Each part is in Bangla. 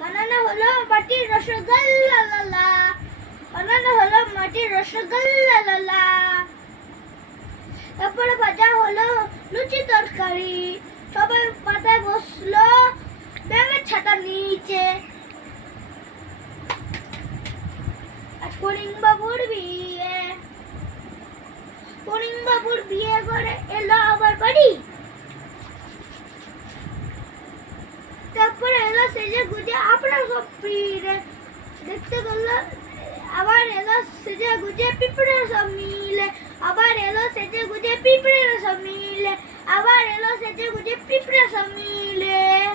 বানানো হলো মাটির রসগোল্লা লালা বানানো মাটির রসগোল্লা লালা তারপরে ভাজা হলো লুচি তরকারি। সবাই পাতায় বসল, ব্যাঙের ছাতা নিচে। আজ ফরিংবাবুর বিয়ে ফরিংবাবুর বিয়ে করে এলো আবার বাড়ি তারপরে এলো সেজে গুজে আপনার সব ফিরে দেখতে গেল, আবার এলো সেজে গুজে পিঁপড়ে সব মিলে, আবার এলো সেজে গুজে পিঁপড়ে সব মিলে, আবার এলো সেজে গুজে পিঁপড়ে সব মিলে।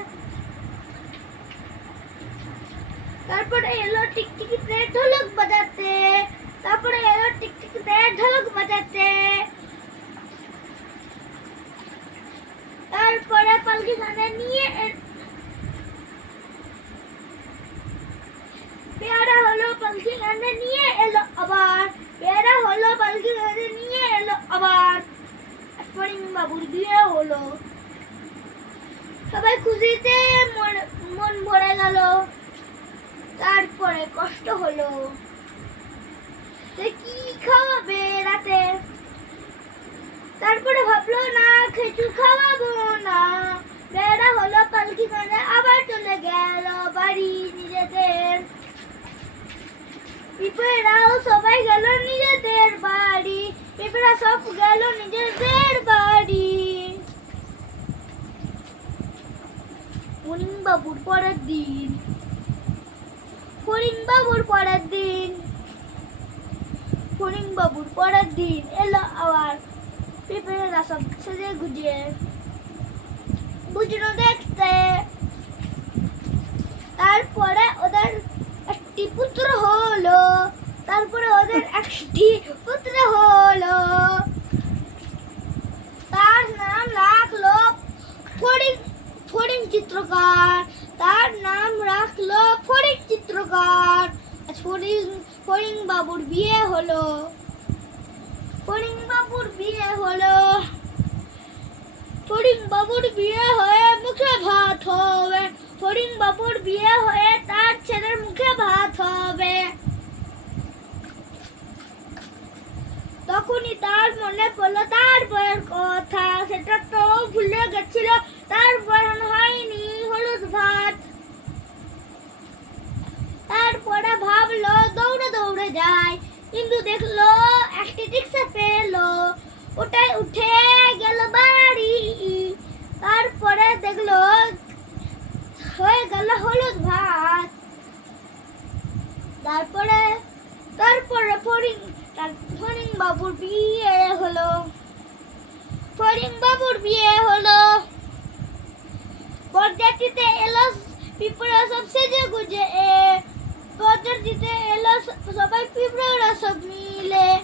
তারপরে এলো টিকটিকি প্লেট ঢোলক বাজাতে, তারপরে এলো টিকটিকি প্লেট ঢোলক বাজাতে। তারপরে পালকি গানে নিয়ে এ- পেয়ারা হলো গানে নিয়ে এলো আবার। পেয়ারা হলো গানে নিয়ে এলো আবার। বাবুর বিয়ে হলো। সবাই খুশিতে মন মন ভরে গেল। তারপরে কষ্ট হলো। কি খাওয়াবে রাতে? তারপরে ভাবলো, না খেচু খাওয়াবো না। বেড়া হলো, পালকি গানে আবার চলে গেল বাড়ি নিজেদের। পিঁপড়াও সবাই গেল নিজেদের বাড়ি। পিঁপড়া সব গেল নিজেদের বাড়ি। বাবুর পরের দিন। বাবুর পরের দিন। বাবুর পরের দিন এলো আবার পিঁপড়েরা সব সেজে গুজিয়ে বুঝলো দেখতে। তারপরে ওদের একটি পুত্র হলো, তারপরে ওদের একটি পুত্র হলো। তার নাম রাখল ফরিং ফরিং চিত্রকার। তার নাম রাখল ফরিং চিত্রকার। ফরিং ফরিং বাবুর বিয়ে হলো। ফরিং বাবুর বিয়ে হলো। ফরিং বাবুর বিয়ে হয়ে মুখে ভাত হবে। ফরিং বাবুর বিয়ে হয়ে ছেলের মুখে ভাত হবে। তখনই তার মনে পড়ল, তার বইয়ের কথা। সেটা তো ভুলে গেছিল। তার বয়ন হয়নি হলুদ ভাত। তারপরে ভাবলো, দৌড়ে দৌড়ে যায় কিন্তু দেখল, একটি রিক্সা পেল। ওটাই উঠে গেল বাড়ি। তারপরে দেখল, হয়ে গেল হলুদ ভাত। তারপরে তারপরে ফরিং ফরিং বাবুর বিয়ে হলো। ফরিং বাবুর বিয়ে হলো। বরযাত্রীতে এলো পিঁপড়া সব সেজে গুজে এ। বরযাত্রীতে এলো সবাই পিঁপড়ারা সব মিলে।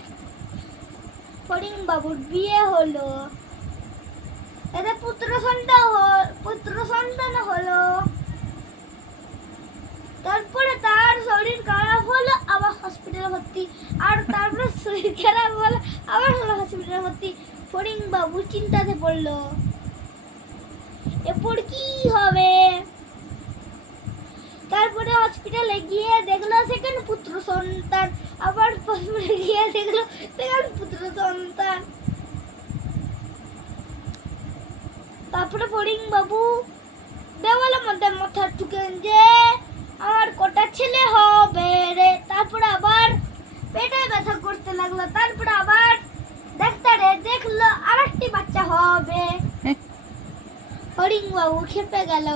ফরিং বাবুর বিয়ে হলো। এতে পুত্র সন্তান হ- পুত্র সন্তান হলো তারপরে তার শরীর খারাপ হলো আবার হসপিটালে ভর্তি আর তারপরে শরীর খারাপ হলো আবার হলো হসপিটালে ভর্তি। ফরিং বাবু চিন্তাতে পড়ল। এরপর কি হবে? তারপরে হসপিটালে গিয়ে দেখল সেখানে পুত্র সন্তান। আবার হসপিটালে গিয়ে দেখল সেখানে পুত্র সন্তান। তারপরে ফরিং বাবু দেওয়ালের মধ্যে মাথা ঠুকেন যে, আমার কটা ছেলে হবে রে? তারপরে আবার লাগল তারপরে আবার ডাক্তারে দেখল আরেকটি বাচ্চা হবে। হরিং বাবু খেপে গেল।